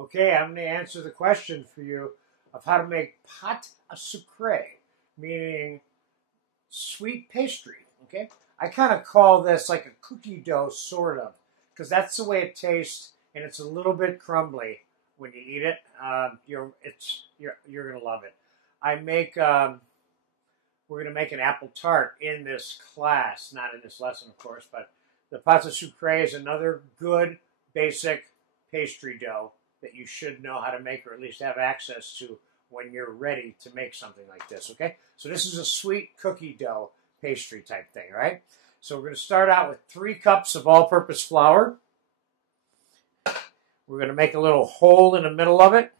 Okay, I'm going to answer the question for you of how to make pâte à sucre, meaning sweet pastry. Okay, I kind of call this like a cookie dough, sort of, because that's the way it tastes, and it's a little bit crumbly when you eat it. You're gonna love it. We're gonna make an apple tart in this class, not in this lesson, of course, but the pâte à sucre is another good basic pastry dough that you should know how to make, or at least have access to when you're ready to make something like this, okay? So this is a sweet cookie dough pastry type thing, right? So we're going to start out with 3 cups of all-purpose flour. We're going to make a little hole in the middle of it.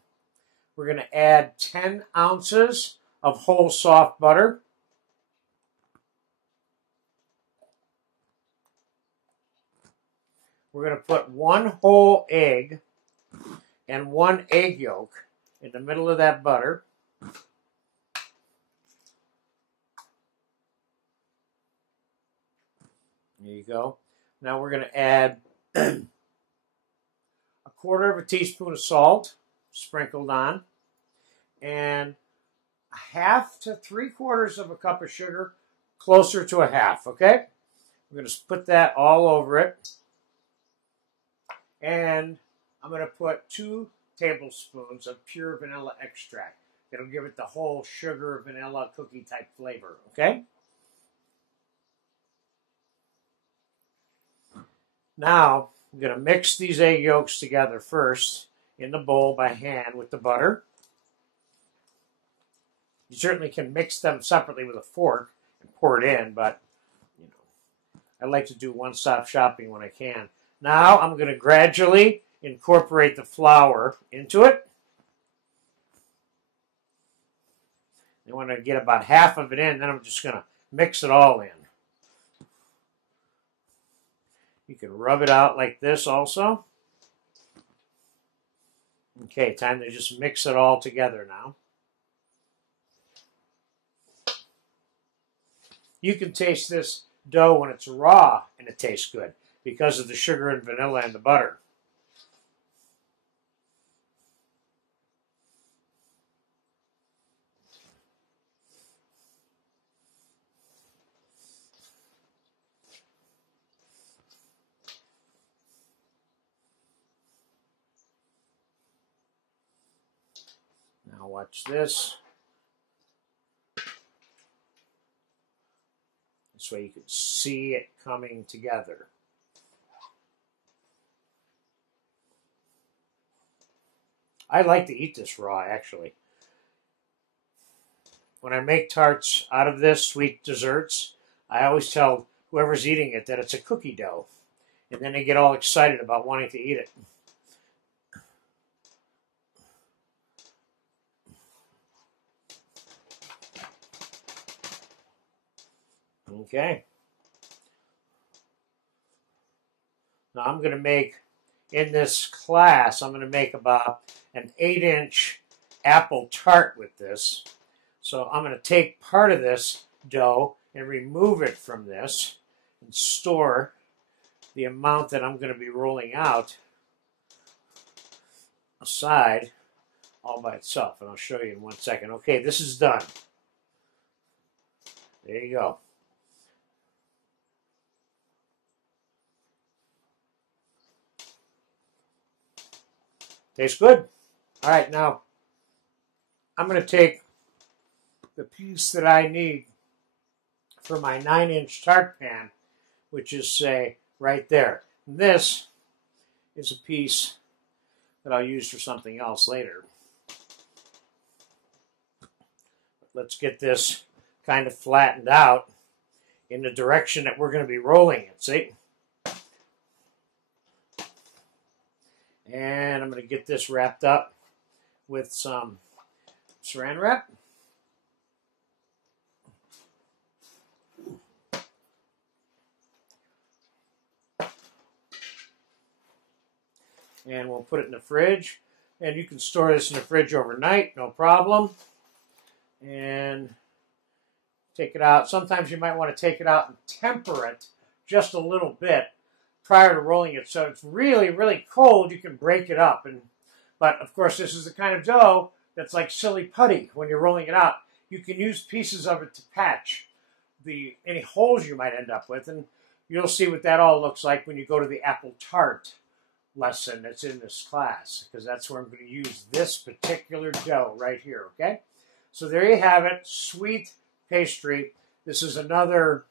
We're going to add 10 ounces of whole soft butter. We're going to put 1 whole egg and 1 egg yolk in the middle of that butter. There you go. Now we're going to add a 1/4 teaspoon of salt sprinkled on, and 1/2 to 3/4 cup of sugar, closer to 1/2, okay? We're going to put that all over it. And I'm going to put 2 tablespoons of pure vanilla extract. It'll give it the whole sugar, vanilla, cookie type flavor, okay? Now, I'm going to mix these egg yolks together first in the bowl by hand with the butter. You certainly can mix them separately with a fork and pour it in, but you know, I like to do one-stop shopping when I can. Now, I'm going to gradually incorporate the flour into it. You want to get about 1/2 of it in, then I'm just going to mix it all in. You can rub it out like this also. Okay, time to just mix it all together now. You can taste this dough when it's raw and it tastes good because of the sugar and vanilla and the butter. Now watch this. This way you can see it coming together. I like to eat this raw, actually. When I make tarts out of this, sweet desserts, I always tell whoever's eating it that it's a cookie dough. And then they get all excited about wanting to eat it. Okay. Now I'm going to make, in this class, I'm going to make about an 8-inch apple tart with this. So I'm going to take part of this dough and remove it from this and store the amount that I'm going to be rolling out aside all by itself. And I'll show you in 1 second. Okay, this is done. There you go. Tastes good. All right, now I'm going to take the piece that I need for my 9-inch tart pan, which is, say, right there. And this is a piece that I'll use for something else later. Let's get this kind of flattened out in the direction that we're going to be rolling it, see? And I'm going to get this wrapped up with some saran wrap. And we'll put it in the fridge. And you can store this in the fridge overnight, no problem. And take it out. Sometimes you might want to take it out and temper it just a little bit prior to rolling it. So it's really, really cold, you can break it up. And But of course, this is the kind of dough that's like silly putty when you're rolling it out. You can use pieces of it to patch any holes you might end up with, and you'll see what that all looks like when you go to the apple tart lesson that's in this class, because that's where I'm going to use this particular dough right here, okay? So there you have it, sweet pastry. This is another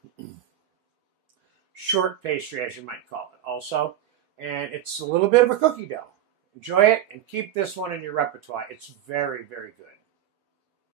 short pastry, as you might call it also, and it's a little bit of a cookie dough. Enjoy it and keep this one in your repertoire. It's very, very good.